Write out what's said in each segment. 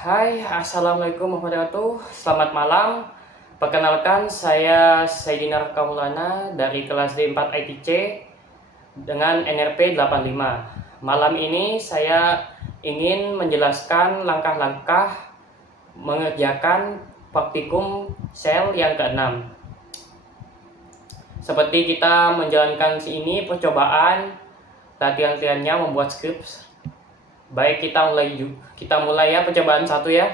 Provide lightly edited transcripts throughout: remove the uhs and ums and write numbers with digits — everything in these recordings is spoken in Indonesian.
Hai, assalamualaikum warahmatullahi wabarakatuh. Selamat malam. Perkenalkan, saya Saidina Kamulana dari kelas D4 ITC dengan NRP 85. Malam ini saya ingin menjelaskan langkah-langkah mengerjakan praktikum sel yang ke-6. Seperti kita menjalankan ini percobaan latihan-latihannya membuat skrip. Baik, kita mulai ya percobaan 1 ya.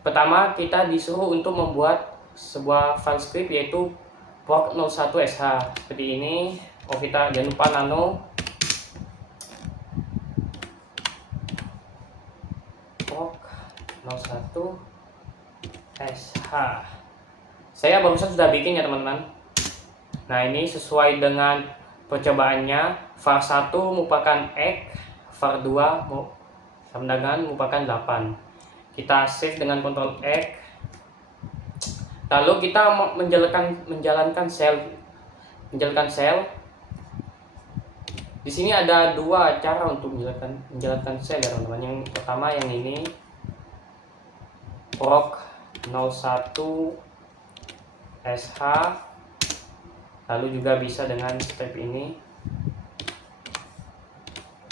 Pertama, kita disuruh untuk membuat sebuah file script yaitu proc01sh seperti ini. Oh, kita jangan lupa nano proc01sh. Saya barusan sudah bikin ya teman-teman. Nah, ini sesuai dengan percobaannya. var1 merupakan X, var2 sama dengan merupakan 8. Kita save dengan Ctrl X. Lalu kita menjalankan sel. Di sini ada dua cara untuk menjalankan sel ya teman-teman. Yang pertama yang ini proc01sh, lalu juga bisa dengan step ini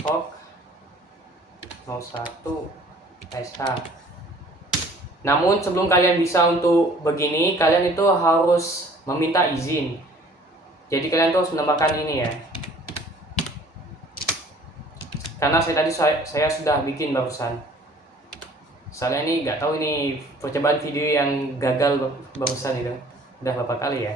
proc01sh. Namun sebelum kalian bisa untuk begini, kalian itu harus meminta izin. Jadi kalian tuh harus menambahkan ini ya. Karena saya sudah bikin barusan. Soalnya ini nggak tahu ini percobaan video yang gagal barusan itu. Udah berapa kali ya?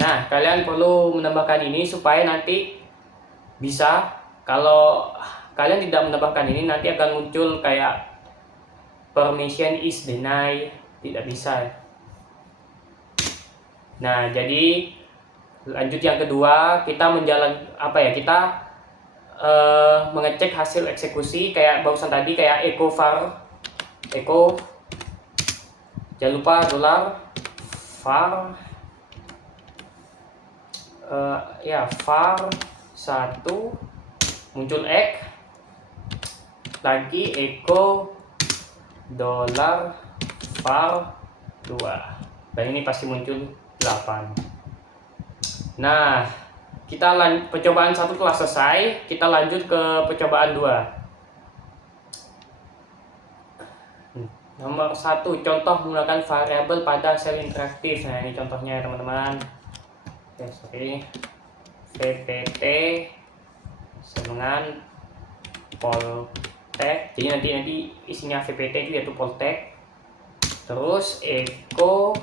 Nah, kalian perlu menambahkan ini supaya nanti bisa. Kalau kalian tidak menambahkan ini, nanti akan muncul kayak permission is denied, tidak bisa. Nah, jadi lanjut yang kedua, kita mengecek hasil eksekusi kayak barusan tadi, kayak echo jangan lupa var var1 muncul X, lagi echo $var2, dan ini pasti muncul 8. Nah, percobaan 1 telah selesai. Kita lanjut ke percobaan 2. Nomor 1, contoh menggunakan variabel pada sel interaktif. Nah, ini contohnya teman-teman. VPT dengan poltek. Jadi nanti isinya VPT itu yaitu poltek. Terus echo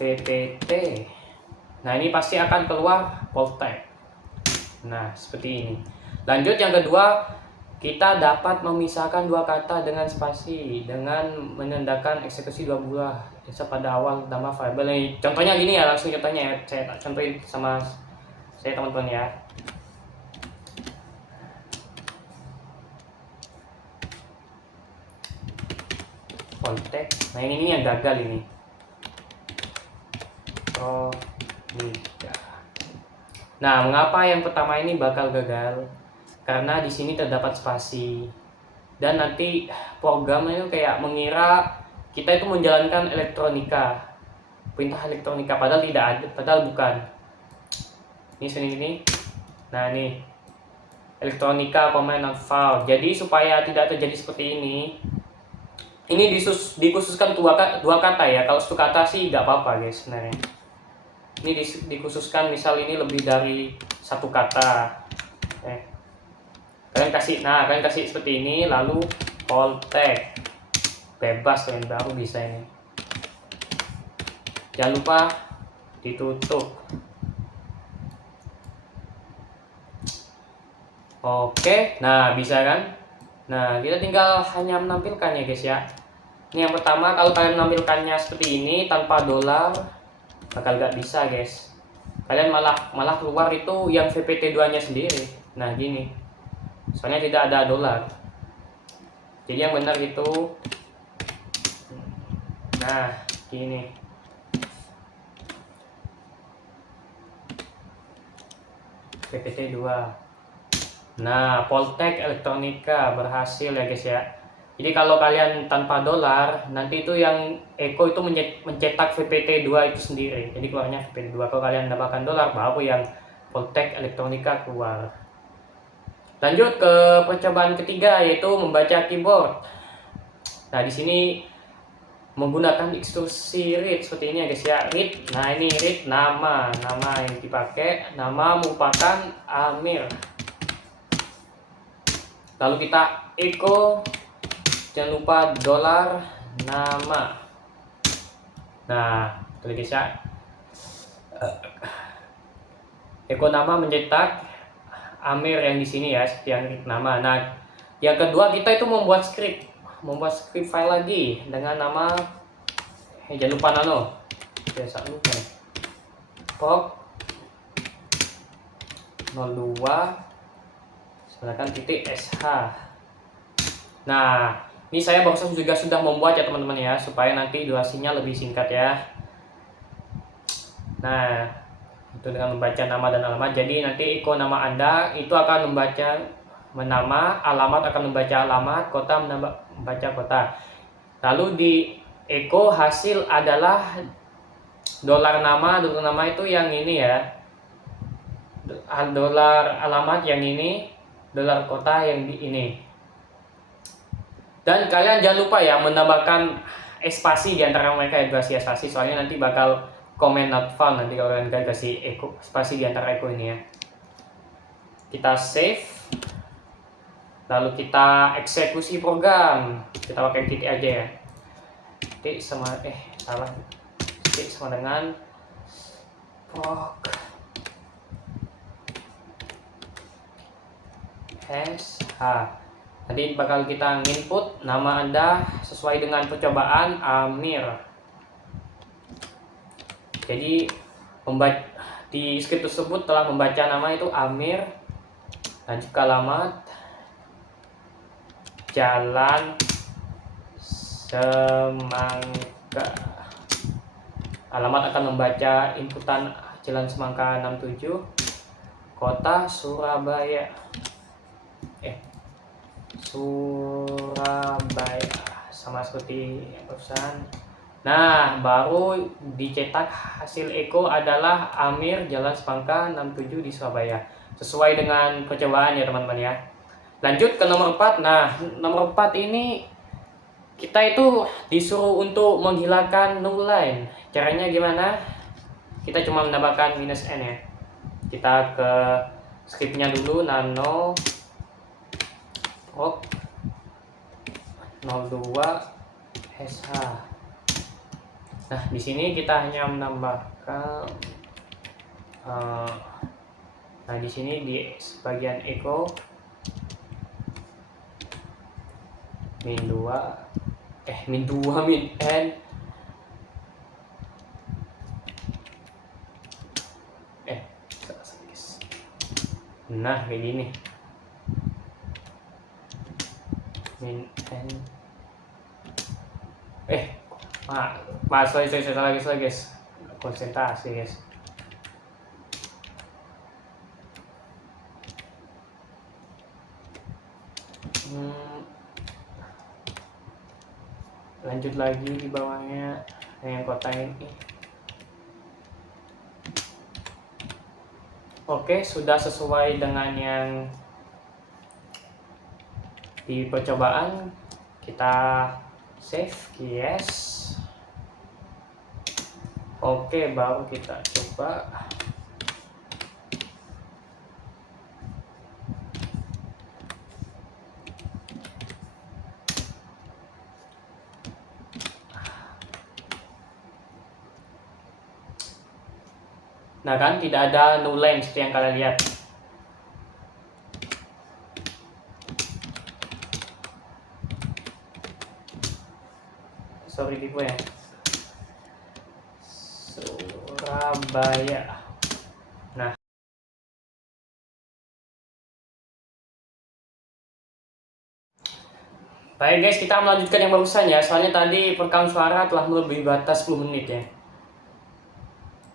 $VPT. Nah, ini pasti akan keluar poltek. Nah, seperti ini. Lanjut yang kedua, kita dapat memisahkan dua kata dengan spasi dengan menandakan eksekusi dua buah pada awal nama variabel. Ini contohnya gini ya, langsung contohnya ya. Saya contohin sama saya teman-teman ya. Konteks. Nah, ini yang gagal ini. Nah, mengapa yang pertama ini bakal gagal? Karena di sini terdapat spasi. Dan nanti program itu kayak mengira kita itu menjalankan perintah elektronika, padahal tidak ada, padahal bukan. Ini sini. Nah, ini elektronika command and file. Jadi supaya tidak terjadi seperti ini dikhususkan dua kata ya. Kalau satu kata sih nggak apa-apa guys sebenarnya. Ini dikhususkan, misal ini lebih dari satu kata. Kalian kasih seperti ini, lalu poltek. Bebas kalian baru bisa ini. Jangan lupa ditutup. Oke, nah bisa kan? Nah, kita tinggal hanya menampilkan ya guys ya. Ini yang pertama, kalau kalian menampilkannya seperti ini tanpa dolar, bakal gak bisa guys. Kalian malah keluar itu yang VPT2 nya sendiri. Nah, gini. Soalnya tidak ada dolar. Jadi yang benar itu, nah gini. PPT 2. Nah, Poltek Elektronika berhasil ya guys ya. Jadi kalau kalian tanpa dolar, nanti itu yang Eko itu mencetak VPT 2 itu sendiri. Jadi keluarnya VPT 2. Kalau kalian tambahkan dolar, baru yang Poltek Elektronika keluar. Lanjut ke percobaan ketiga, yaitu membaca keyboard. Nah, di sini menggunakan instruksi read seperti ini ya guys ya. Read. Nah, ini read nama yang dipakai. Nama merupakan Amir. Lalu kita echo, jangan lupa dolar nama. Nah, itu guys ya. Echo nama mencetak Amir yang di sini ya, yang nama. Nah, yang kedua kita itu membuat script file lagi dengan nama, jangan lupa nano. Biasa lupa. Pop 02 silakan .sh. Nah, ini saya barusan juga sudah membuat ya teman-teman ya, supaya nanti durasinya lebih singkat ya. Nah, itu dengan membaca nama dan alamat. Jadi nanti echo nama Anda itu akan membaca nama, alamat akan membaca alamat, kota membaca kota. Lalu di echo hasil adalah dolar nama itu yang ini ya. Dolar alamat yang ini, dolar kota yang di ini. Dan kalian jangan lupa ya menambahkan spasi di antara mereka ya, durasi spasi, soalnya nanti bakal comment not found nanti kalau kalian kasih echo spasi di antara echo ini ya. Kita save, lalu kita eksekusi program. Kita pakai titik aja ya. Titik sama salah. Titik sama dengan prog sh. Nanti bakal kita input nama Anda sesuai dengan percobaan Amir. Jadi di script tersebut telah membaca nama itu Amir, lanjut ke alamat Jalan Semangka. Alamat akan membaca inputan Jalan Semangka 67, kota Surabaya. Surabaya, sama seperti perusahaan. Nah, baru dicetak hasil echo adalah Amir Jalan Semangka 67 di Surabaya, sesuai dengan percobaan ya teman-teman ya. Lanjut ke nomor 4. Nah, nomor 4 ini kita itu disuruh untuk menghilangkan null line. Caranya gimana? Kita cuma menambahkan minus n ya. Kita ke scriptnya dulu, nano prog 02 sh. Nah, di sini kita hanya menambahkan nah di sini di bagian echo min 2 min n nah kayak gini, min n sorry guys, konsentrasi guys. Lanjut lagi di bawahnya yang kota ini. Oke, sudah sesuai dengan yang di percobaan. Kita save, yes. Oke, baru kita coba. Nah kan, tidak ada null line seperti yang kalian lihat. Sorry tipu ya. Surabaya. Nah, Baik guys, kita melanjutkan yang barusan ya. Soalnya tadi perekam suara telah melebihi batas 10 menit ya.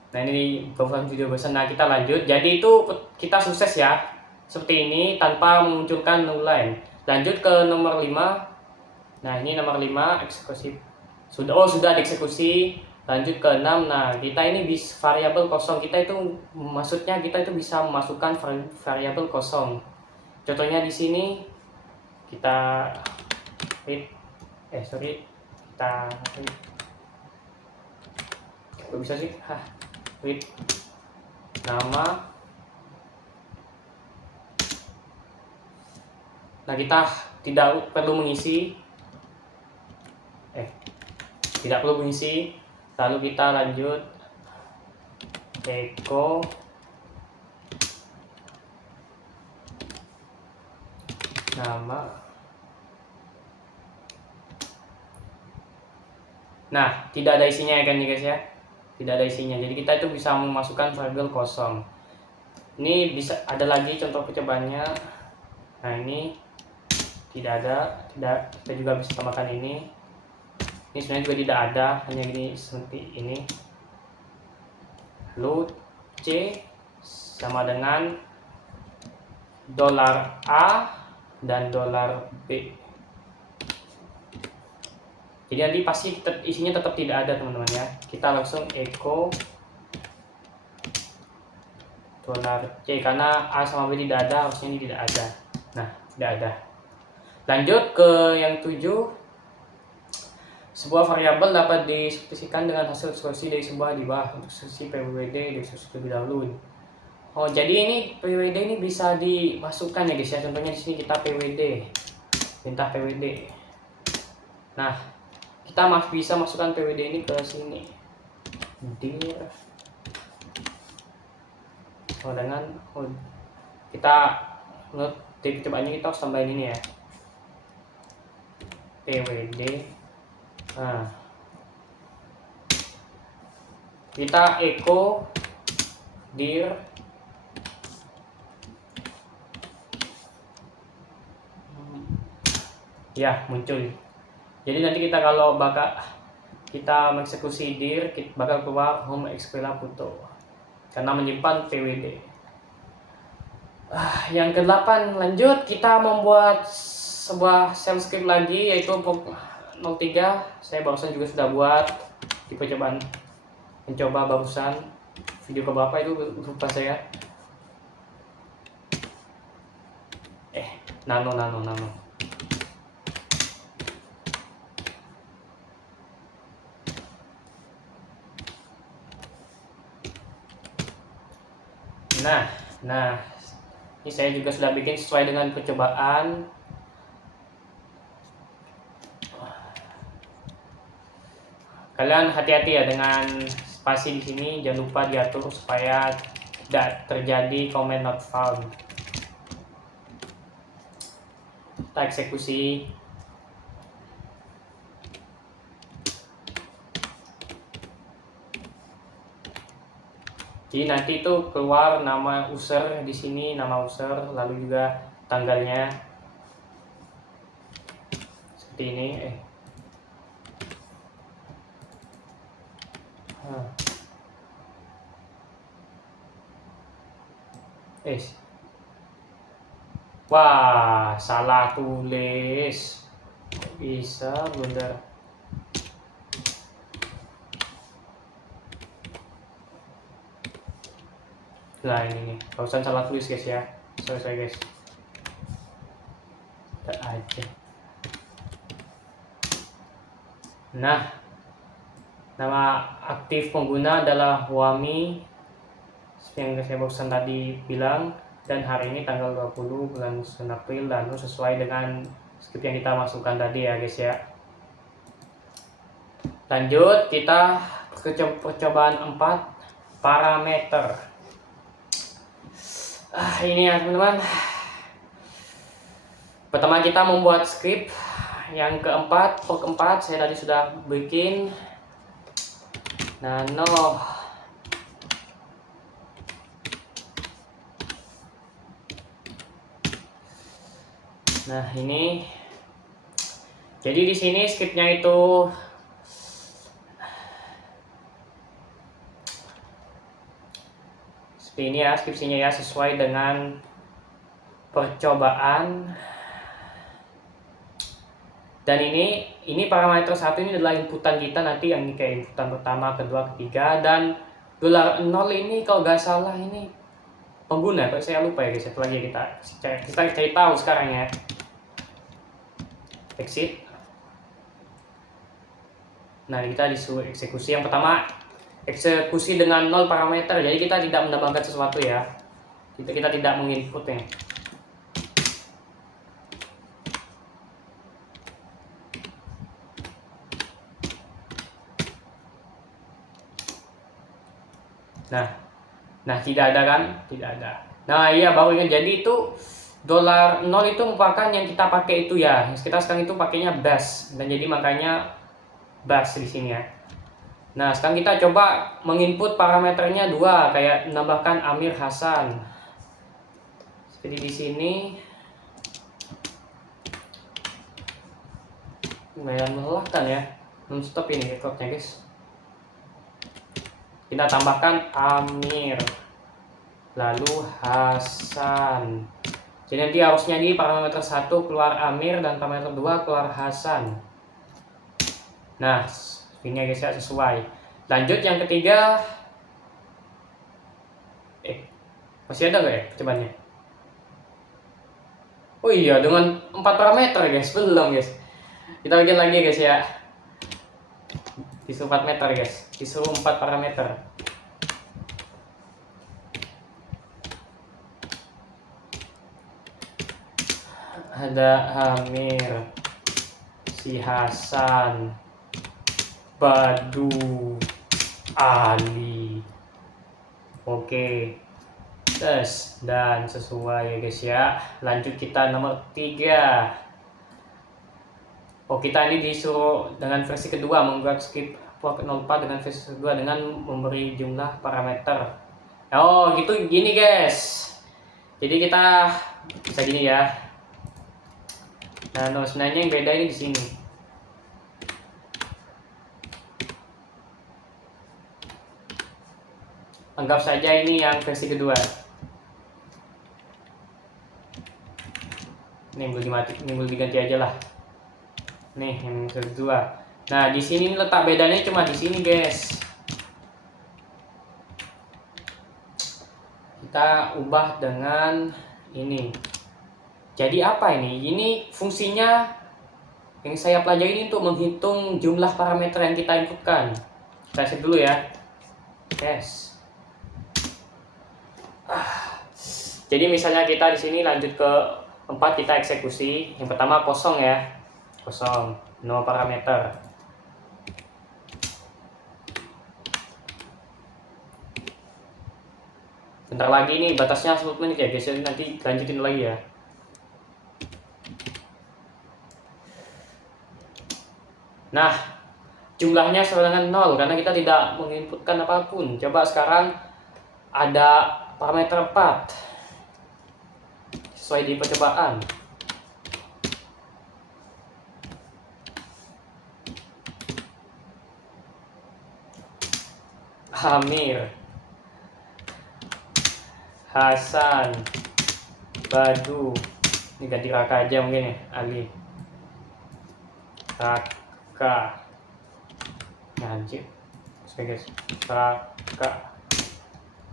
Nah ini beberapa video barusan. Nah kita lanjut. Jadi itu kita sukses ya. Seperti ini tanpa memunculkan menu lain. Lanjut ke nomor 5. Nah ini nomor 5 eksekusi. Sudah dieksekusi. Lanjut ke 6. Nah kita ini bisa variabel kosong. Kita itu maksudnya kita itu bisa memasukkan variabel kosong. Contohnya di sini kita read. Kita read. Kok bisa sih? Read nama. Nah kita tidak perlu mengisi lalu kita lanjut echo nama. Nah tidak ada isinya ya kan guys ya, tidak ada isinya, jadi kita itu bisa memasukkan variabel kosong. Ini bisa ada lagi contoh percobaannya. Nah ini tidak ada, kita juga bisa tambahkan ini sebenarnya juga tidak ada, hanya gini seperti ini. Lalu C sama dengan $A dan $B. Jadi nanti pasti isinya tetap tidak ada teman-teman ya. Kita langsung echo $C karena A sama B tidak ada, harusnya ini tidak ada. Nah tidak ada. Lanjut ke yang 7. Sebuah variabel dapat dispesifikasikan dengan hasil eksekusi dari sebuah di bawah. Untuk eksekusi PWD dieksekusi terlebih dahulu. Oh jadi ini PWD ini bisa dimasukkan ya guys ya. Contohnya di sini kita PWD, perintah PWD. Nah kita bisa masukkan PWD ini ke sini. Dir. Dengan kita cobaannya kita harus tambahin ini ya. PWD. Nah, kita echo dir ya muncul. Jadi nanti kita kalau kita mengeksekusi dir, kita bakal keluar home explain foto karena menyimpan PWD. Yang ke-8 lanjut, kita membuat sebuah shell script lagi yaitu 03. Saya barusan juga sudah buat di percobaan mencoba barusan, video keberapa itu lupa saya. Nano. Nah ini saya juga sudah bikin sesuai dengan percobaan. Kalian hati-hati ya dengan spasi di sini, jangan lupa diatur supaya tidak terjadi comment not found. Kita eksekusi. Jadi nanti itu keluar nama user di sini, nama user, lalu juga tanggalnya seperti ini. Wah, salah tulis. Bisa blunder. Nah ini nih, barusan salah tulis guys ya. Sorry guys. Kita aja. Nah, nama aktif pengguna adalah Wami yang saya barusan tadi bilang, dan hari ini tanggal 20 bulan April, lalu sesuai dengan script yang kita masukkan tadi ya guys ya. Lanjut kita percobaan 4, parameter. Ini ya teman-teman. Pertama kita membuat script. Yang keempat saya tadi sudah bikin nano. Nah ini Jadi di sini skipnya itu seperti ini ya, skripsinya ya, sesuai dengan percobaan. Dan ini parameter satu ini adalah inputan kita nanti, yang ini kayak inputan pertama, kedua, ketiga. Dan $0 ini kalau nggak salah ini pengguna, kalau saya lupa ya guys. Satu lagi kita cari tahu sekarang ya. Exit. Nah, kita disuruh eksekusi. Yang pertama, eksekusi dengan 0 parameter. Jadi kita tidak menambahkan sesuatu ya. Kita tidak menginputnya. Nah, tidak ada kan? Tidak ada. Nah, iya baru ingat. Jadi itu $0 itu merupakan yang kita pakai itu ya. Kita sekarang itu pakainya bash, dan jadi makanya bash di sini ya. Nah, sekarang kita coba menginput parameternya 2, kayak menambahkan Amir Hasan. Seperti di sini. Lumayan melelahkan ya. Non-stop ini recordnya guys. Kita tambahkan Amir, lalu Hasan. Jadi nanti harusnya di parameter 1 keluar Amir, dan parameter 2 keluar Hasan. Nah, ini guys ya, sesuai. Lanjut yang ketiga. Masih ada nggak ya percobaannya? Oh iya, dengan 4 parameter guys. Belum guys. Kita bikin lagi guys ya. Disuruh 4 meter guys. Disuruh 4 parameter. Ada Amir, si Hasan, Badu, Ali. Oke. Tes dan sesuai ya guys ya. Lanjut kita nomor 3. Oh, kita ini disuruh dengan versi kedua membuat skip pocket 04 dengan versi kedua dengan memberi jumlah parameter. Oh, gitu gini guys. Jadi kita bisa gini ya. Nah, sebenarnya yang beda ini di sini. Anggap saja ini yang versi kedua. Ini boleh diganti aja lah. Nih yang kedua. Nah, di sini letak bedanya cuma di sini guys. Kita ubah dengan ini. Jadi apa ini? Ini fungsinya yang saya pelajari untuk menghitung jumlah parameter yang kita inputkan. Kita save dulu ya. Yes. Jadi misalnya kita di sini lanjut ke 4, kita eksekusi. Yang pertama kosong ya. Kosong, no parameter. Bentar lagi nih, batasnya 10 menit ya guys. Nanti lanjutin lagi ya. Nah, jumlahnya sama dengan 0 karena kita tidak menginputkan apapun. Coba sekarang ada parameter 4 sesuai di percobaan. Amir, Hasan, Badu. Ini ganti Raka aja mungkin ya. Ali, Raka. Nah, anjir. Guys, Raka.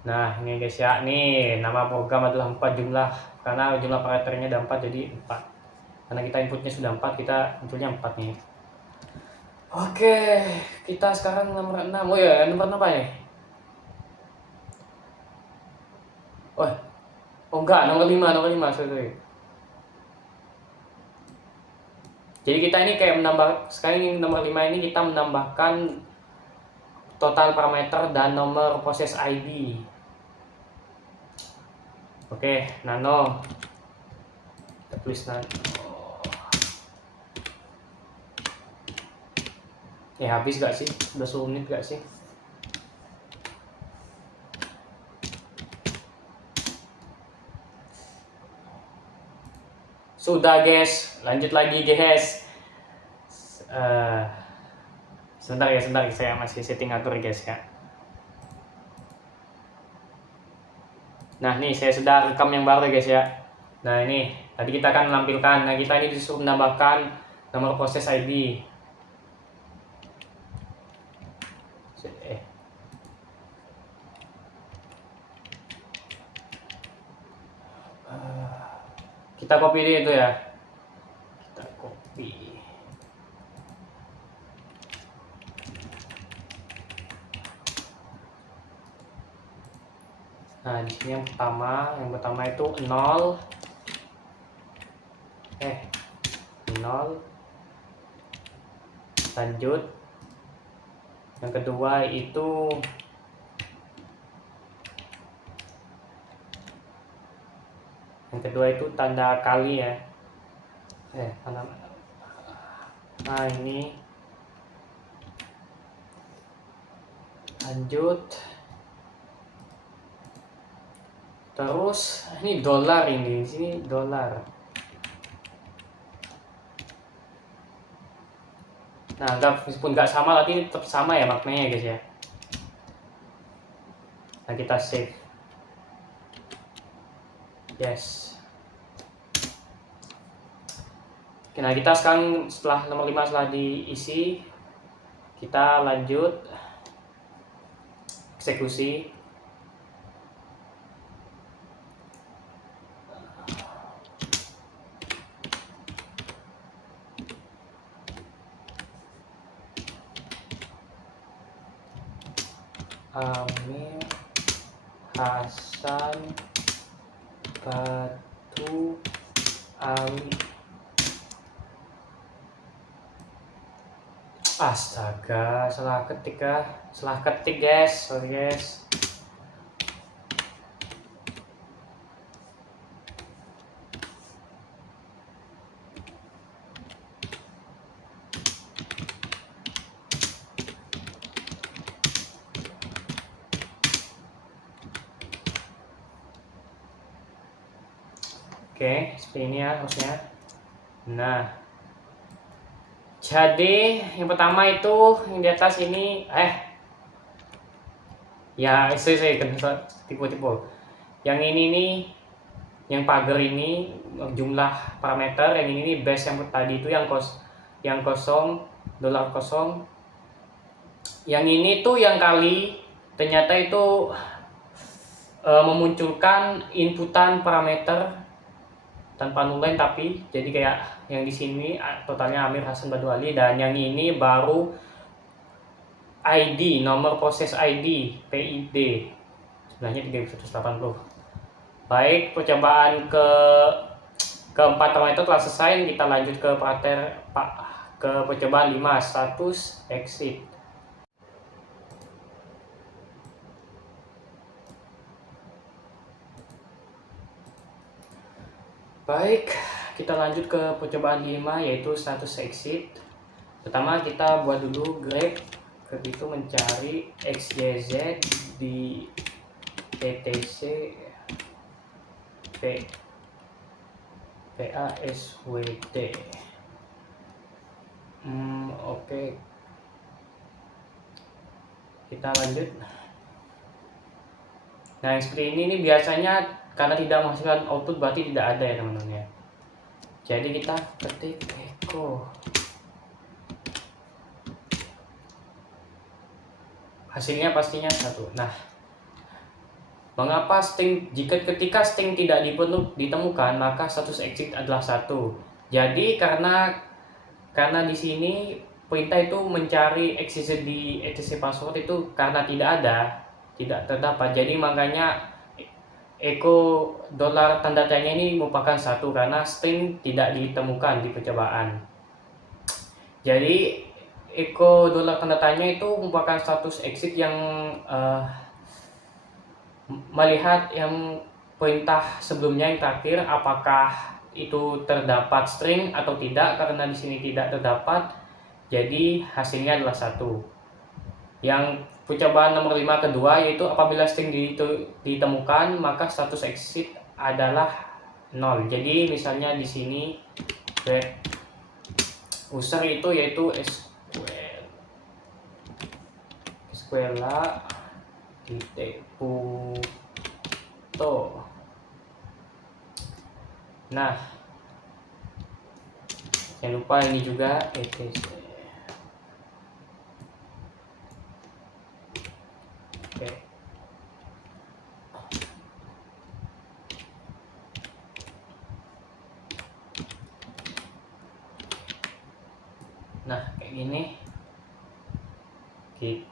Nah, ini guys ya. Nih, nama program adalah 4 jumlah. Karena jumlah parameternya ada 4, jadi 4. Karena kita inputnya sudah 4, kita inputnya 4 nih. Oke, kita sekarang nomor 6. Oh ya, nomor apa ya? Oh enggak, nomor 5, sorry. Jadi kita ini kayak menambah, sekarang ini nomor 5 ini kita menambahkan total parameter dan nomor proses ID. Oke, nano. Kita tulis nano. Habis gak sih? Udah 10 menit gak sih? Sudah guys, lanjut lagi guys. Sebentar ya, saya masih setting atur guys ya. Nah nih saya sudah rekam yang baru guys ya. Nah ini tadi kita akan menampilkan. Nah kita ini disuruh menambahkan nomor proses ID. Kita copy dia itu ya. Kita copy. Nah di sini yang pertama itu 0. 0. Lanjut. Yang kedua itu tanda kali ya. Nah ini lanjut. Terus ini dolar, ini di sini dolar. Nah, meskipun nggak sama tapi tetap sama ya maknanya guys ya. Nah kita save. Yes. Oke, nah kita sekarang setelah nomor 5 setelah diisi, kita lanjut eksekusi. Amir Hasan Batu Ali. Astaga, salah ketik guys, sorry guys. Oke, seperti ini ya harusnya. Nah, jadi yang pertama itu yang di atas ini, ya saya tipu-tipu. Yang ini nih, yang pagar ini jumlah parameter, yang ini nih base yang tadi itu yang kosong, dolar kosong. Yang ini tuh yang kali ternyata itu memunculkan inputan parameter tanpa nullen, tapi jadi kayak yang di sini totalnya Amir Hasan Batu Ali, dan yang ini baru ID, nomor proses ID PID sebenarnya 3180. Baik, percobaan keempat parameter telah selesai. Kita lanjut ke percobaan 5, status exit. Baik, kita lanjut ke percobaan 5 yaitu status exit. Pertama kita buat dulu grep itu mencari XYZ di PTC PASWD. Oke. Kita lanjut. Nah yang seperti ini biasanya karena tidak menghasilkan output berarti tidak ada ya teman-teman ya. Jadi kita ketik echo. Hasilnya pastinya 1. Nah, mengapa ketika string tidak ditemukan maka status exit adalah 1. Jadi karena di sini perintah itu mencari XYZ di etc password itu karena tidak terdapat. Jadi makanya echo dolar tanda tanya ini merupakan 1 karena string tidak ditemukan di percobaan. Jadi echo dolar tanda tanya itu merupakan status exit yang melihat yang perintah sebelumnya yang terakhir apakah itu terdapat string atau tidak. Karena di sini tidak terdapat, jadi hasilnya adalah 1. Yang percobaan nomor 5 kedua yaitu apabila string ditemukan maka status exit adalah 0. Jadi misalnya di sini user itu yaitu escuela titik puto. Nah, jangan lupa ini juga etc. Oke. Nah, kayak gini.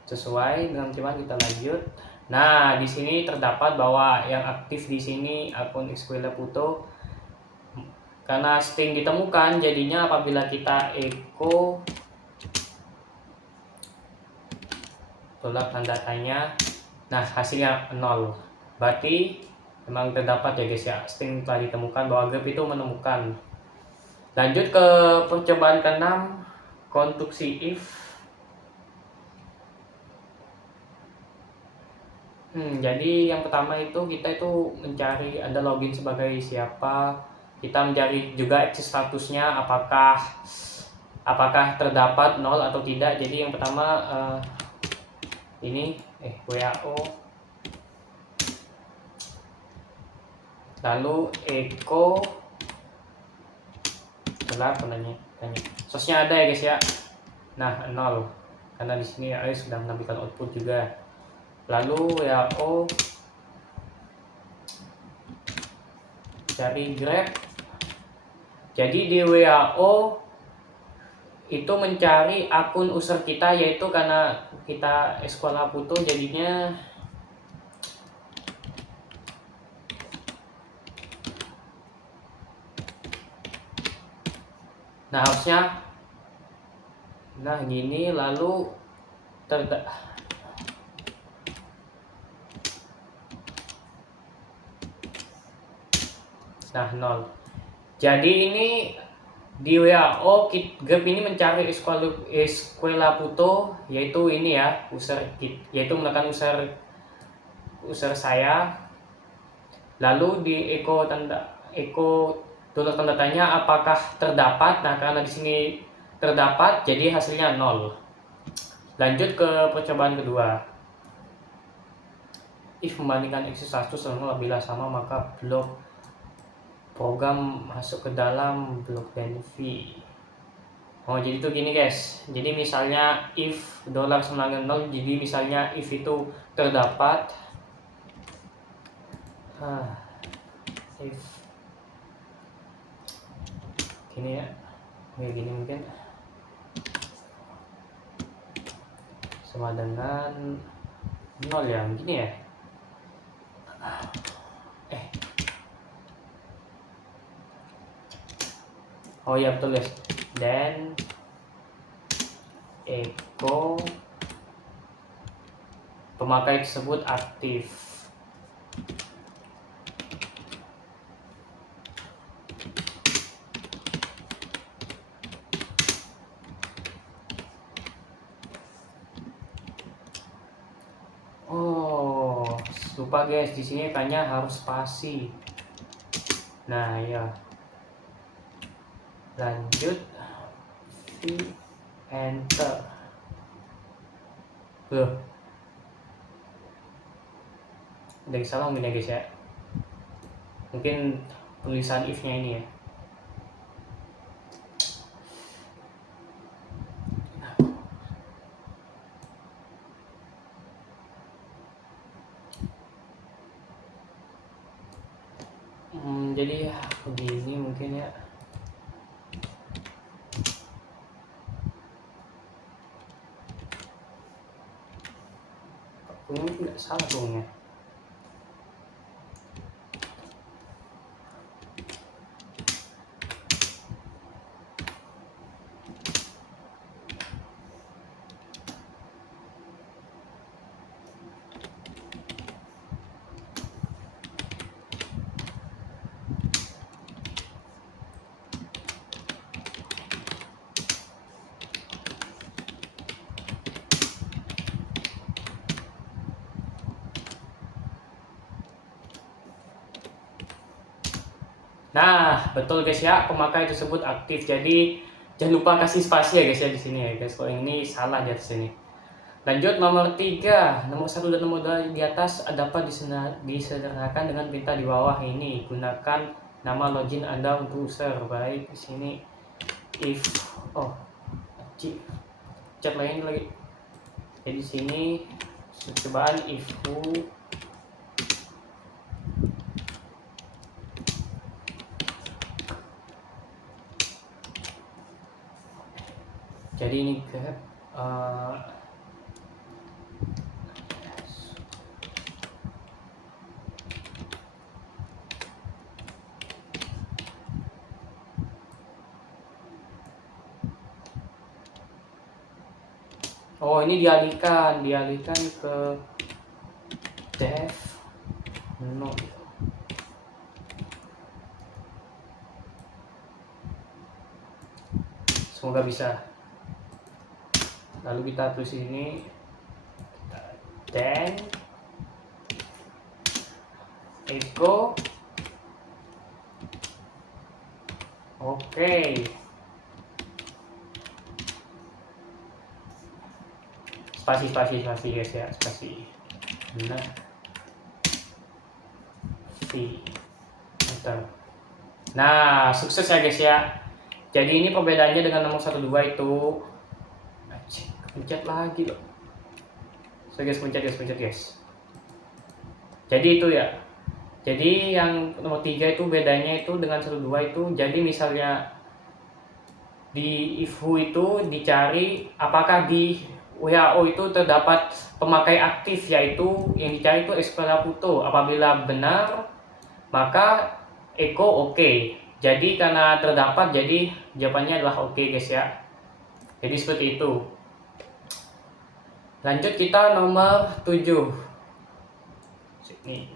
Sesuai dengan teman kita lanjut. Nah, di sini terdapat bahwa yang aktif di sini akun Escuela Puto karena string ditemukan, jadinya apabila kita echo tolak tanda tanya, nah hasilnya 0. Berarti memang terdapat ya guys ya, string telah ditemukan bahwa grep itu menemukan. Lanjut ke percobaan ke-6, konstruksi if. Jadi yang pertama itu kita itu mencari ada login sebagai siapa, kita mencari juga exit statusnya apakah terdapat 0 atau tidak. Jadi yang pertama ini WAO, lalu echo setelah penanya sosnya ada ya guys ya. Nah 0 karena di sini AIS sudah menampilkan output juga. Lalu WAO cari grep. Jadi di WAO itu mencari akun user kita, yaitu karena kita Escuela Puto jadinya nah harusnya gini, lalu nah 0. Jadi ini di WAO grep ini mencari Escuela Puto, yaitu ini ya user kit, yaitu menekan user saya. Lalu di echo tulis tanda tanya apakah terdapat. Nah karena di sini terdapat jadi hasilnya 0. Lanjut ke percobaan kedua. If membandingkan exit status bila sama maka blok program masuk ke dalam blok benefit. Oh jadi itu gini guys. Jadi misalnya if $9 jadi misalnya if itu terdapat if gini ya, kayak gini mungkin sama dengan 0 ya, gini ya. Oh ya betul guys. Dan echo pemakai tersebut aktif. Oh, lupa guys, di sini tanya harus spasi. Nah, ya. Lanjut enter. Dari salah mungkin ya guys ya. Mungkin tulisan if-nya ini ya. Jadi ya begini mungkin ya. Mungkin nggak salah dongnya. Nah, betul guys ya, pemakai tersebut aktif. Jadi Jangan lupa kasih spasi ya guys ya di sini ya guys. Kalau ini salah di atas ini. Lanjut nomor 3, nomor 1 dan nomor 2 di atas dapat disederhanakan dengan perintah di bawah ini. Gunakan nama login Anda untuk user. Baik, di sini if chat lain lagi. Jadi di sini cobaan if who jadi ini ke ini dialihkan ke dev no. Semoga bisa. Lalu kita tulis ini then echo oke. Spasi guys ya, spasi. Nah, enter. Nah, sukses ya guys ya. Jadi ini perbedaannya dengan nomor 1 2 itu. Pencet lagi loh. So guys, pencet guys. Jadi itu ya. Jadi yang nomor 3 itu bedanya itu dengan 1 2 itu. Jadi misalnya di if who itu dicari apakah di WHO itu terdapat pemakai aktif, yaitu yang dicari itu Escuela Puto. Apabila benar maka echo oke. Jadi karena terdapat jadi jawabannya adalah oke guys ya. Jadi seperti itu. Lanjut kita nomor 7. Sini.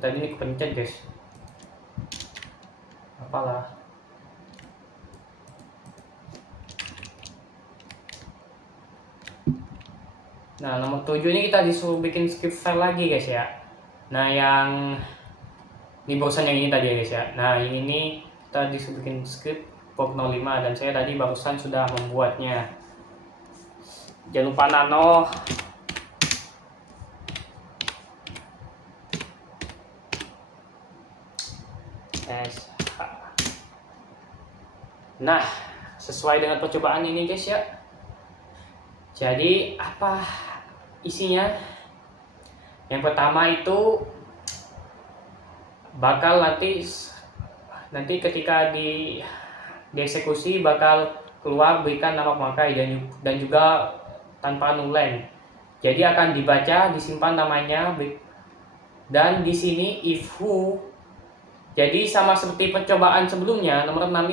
Tadi ini kepencet guys. Apalah. Nah, nomor 7 ini kita disuruh bikin script file lagi guys ya. Nah, yang ini bosan yang ini tadi ya guys ya. Nah, yang ini kita disuruh bikin script port 05 dan saya tadi barusan sudah membuatnya. Jangan lupa nano. Nah, sesuai dengan percobaan ini guys ya. Jadi apa isinya? Yang pertama itu bakal nanti ketika dieksekusi bakal keluar berikan nama pemakai dan juga tanpa nulen. Jadi akan dibaca, disimpan namanya, dan di sini if who. Jadi sama seperti percobaan sebelumnya nomor 6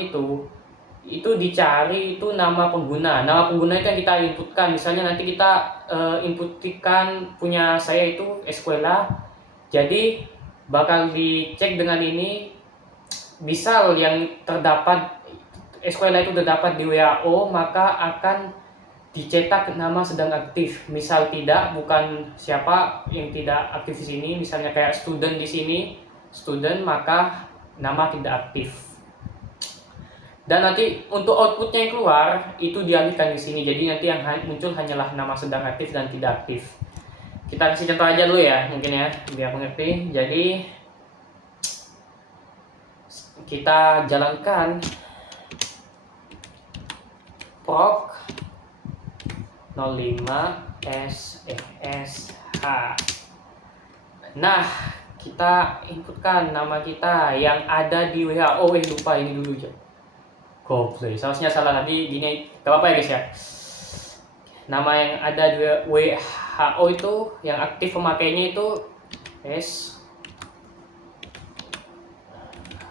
itu dicari itu nama pengguna. Nama pengguna itu yang kita inputkan. Misalnya nanti kita inputkan punya saya itu Escuela. Jadi bakal dicek dengan ini. Misal yang terdapat Escuela itu terdapat di WHO, maka akan dicetak nama sedang aktif. Misal tidak, bukan siapa yang tidak aktif di sini. Misalnya kayak student di sini, student, maka nama tidak aktif. Dan nanti untuk outputnya yang keluar itu dialihkan di sini. Jadi nanti yang muncul hanyalah nama sedang aktif dan tidak aktif. Kita kasih contoh aja dulu ya, mungkin ya, biar mengerti. Jadi kita jalankan proc 05 SESH. Nah, kita inputkan nama kita yang ada di WHO. Lupa ini dulu aja. Goblok, seharusnya salah tadi gini. Gak apa-apa ya guys ya. Nama yang ada di WHO itu yang aktif pemakainya itu S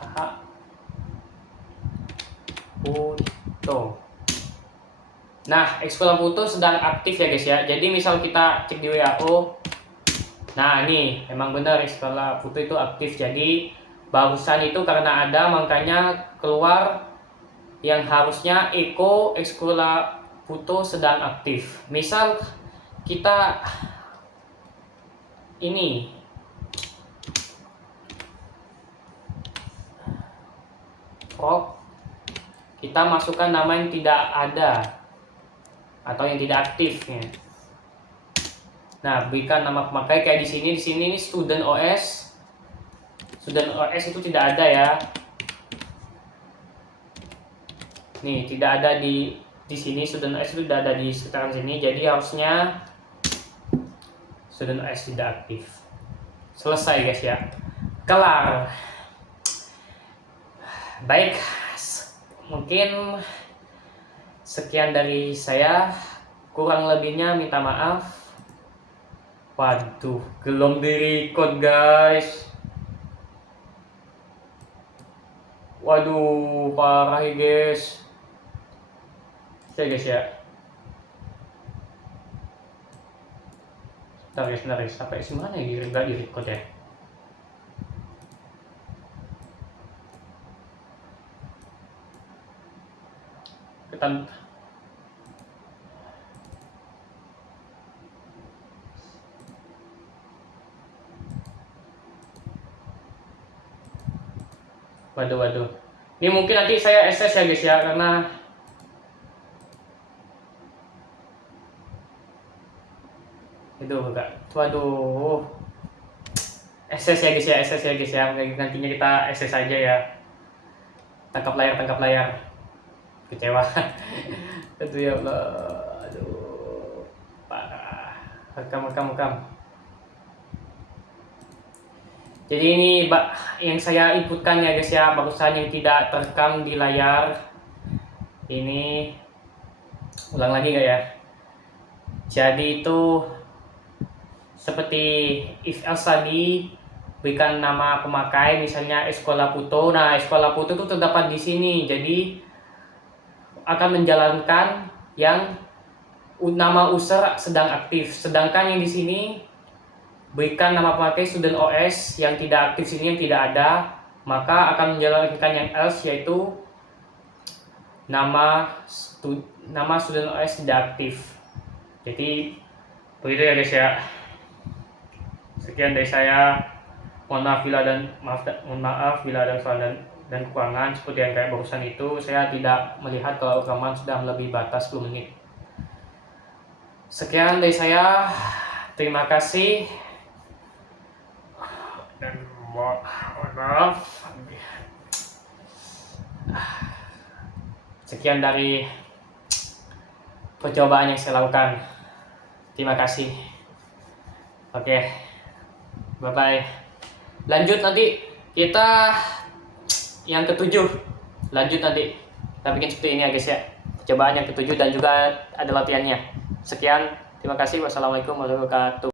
H Puto. Nah, Escuela Puto sedang aktif ya guys ya. Jadi misal kita cek di WHO. Nah, ini emang benar Escuela Puto itu aktif. Jadi barusan itu karena ada makanya keluar yang harusnya echo Escuela Puto sedang aktif. Misal kita ini proc kita masukkan nama yang tidak ada atau yang tidak aktifnya. Nah, berikan nama pemakai kayak di sini ini student OS. Student OS itu tidak ada ya. Nih, tidak ada di sini, student OS itu tidak ada di sekitaran sini, jadi harusnya student OS tidak aktif. Selesai guys ya. Kelar. Baik, mungkin sekian dari saya, kurang lebihnya minta maaf. Waduh, belum di-record guys. Waduh, parah ya guys. Oke guys ya. Bentar guys, sampai mana ya nggak di-record ya? Kita waduh. Ini mungkin nanti saya SS ya guys ya, karena itu enggak. Waduh. SS ya guys ya. Nantinya kita SS aja ya. Tangkap layar. Kecewa. Aduh ya Allah. Aduh. Parah. Rekam. Jadi ini yang saya inputkan ya guys ya, barusan yang tidak terekam di layar. Ini ulang lagi nggak ya? Jadi itu seperti if else tadi, berikan nama pemakai misalnya Escola Puto. Nah, Escola Puto itu terdapat di sini. Jadi akan menjalankan yang nama user sedang aktif. Sedangkan yang di sini berikan nama pemakai student OS yang tidak aktif sini, yang tidak ada, maka akan menjalankan yang else, yaitu nama student OS tidak aktif. Jadi begitu ya guys ya. Sekian dari saya. Mohon maaf bila ada kesalahan dan kekurangan seperti yang kayak barusan itu. Saya tidak melihat kalau rekaman sudah melebihi batas 10 menit. Sekian dari saya. Terima kasih. Dan mohon maaf. Sekian dari percobaan yang saya lakukan. Terima kasih. Oke. Bye-bye. Lanjut nanti kita yang ketujuh. Lanjut nanti kita bikin seperti ini ya guys ya. Percobaan yang ketujuh dan juga ada latihannya. Sekian. Terima kasih. Wassalamualaikum warahmatullahi wabarakatuh.